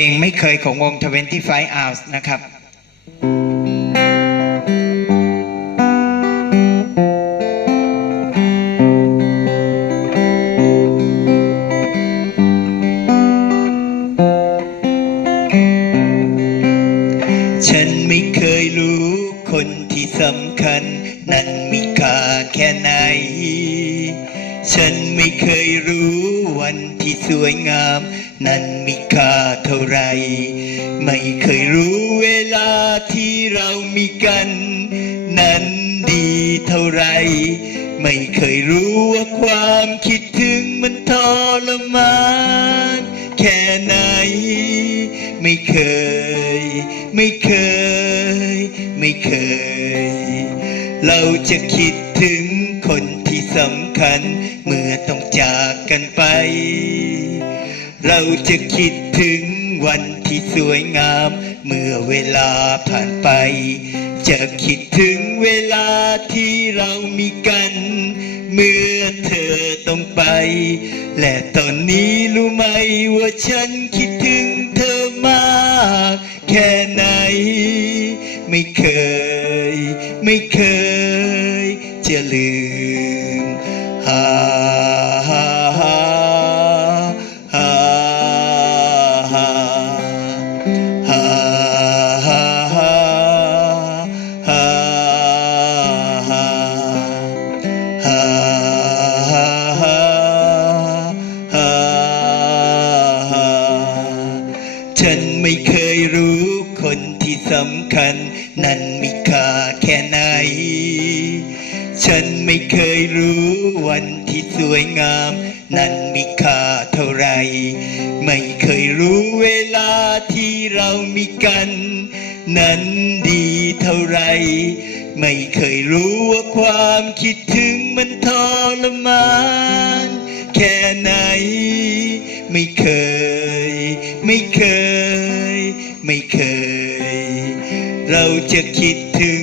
ลงไม่เคยของวง 25 hours นะครับฉันไม่เคยรู้คนที่สำคัญ นั้นมีค่าแค่ไหน ฉันไม่เคยรู้ วันที่สวยงาม นั้นมีค่าเท่าไร ไม่เคยรู้เวลาที่เรามีกัน นั้นดีเท่าไร ไม่เคยรู้ว่าความคิดถึงมันทรมานแค่ไหน ไม่เคย ไม่เคย ไม่เคย เราจะคิดถึง คนที่สำคัญ เมื่อต้องจากกันไป เราจะคิดถึงวันที่สวยงาม เมื่อเวลาผ่านไป จะคิดถึงเวลาที่เรามีกัน เมื่อเธอต้องไป และตอนนี้รู้ไหมว่าฉันคิดถึงเธอมากแค่ไหน ไม่เคย ไม่เคย จะลืมฮ่าฮ่าฮ่าฮ่าฮ่าฮ่าฮ่าฮ่าฮ่าฮ่าฮ่าฮ่าฮ่าฮ่าฮ่าฉันไม่เคยรู้คนที่สำคัญ นั้นมีค่าแค่ไหน ฉันไม่เคยรู้วันที่สวยงาม นั้นมีค่าเท่าไร ไม่เคยรู้เวลาที่เรามีกัน นั้นดีเท่าไร ไม่เคยรู้ว่าความคิดถึงมันทรมาน แค่ไหน ไม่เคย ไม่เคย ไม่เคย เราจะคิดถึง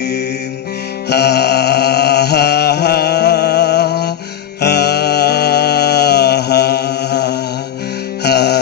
ha ha ha ha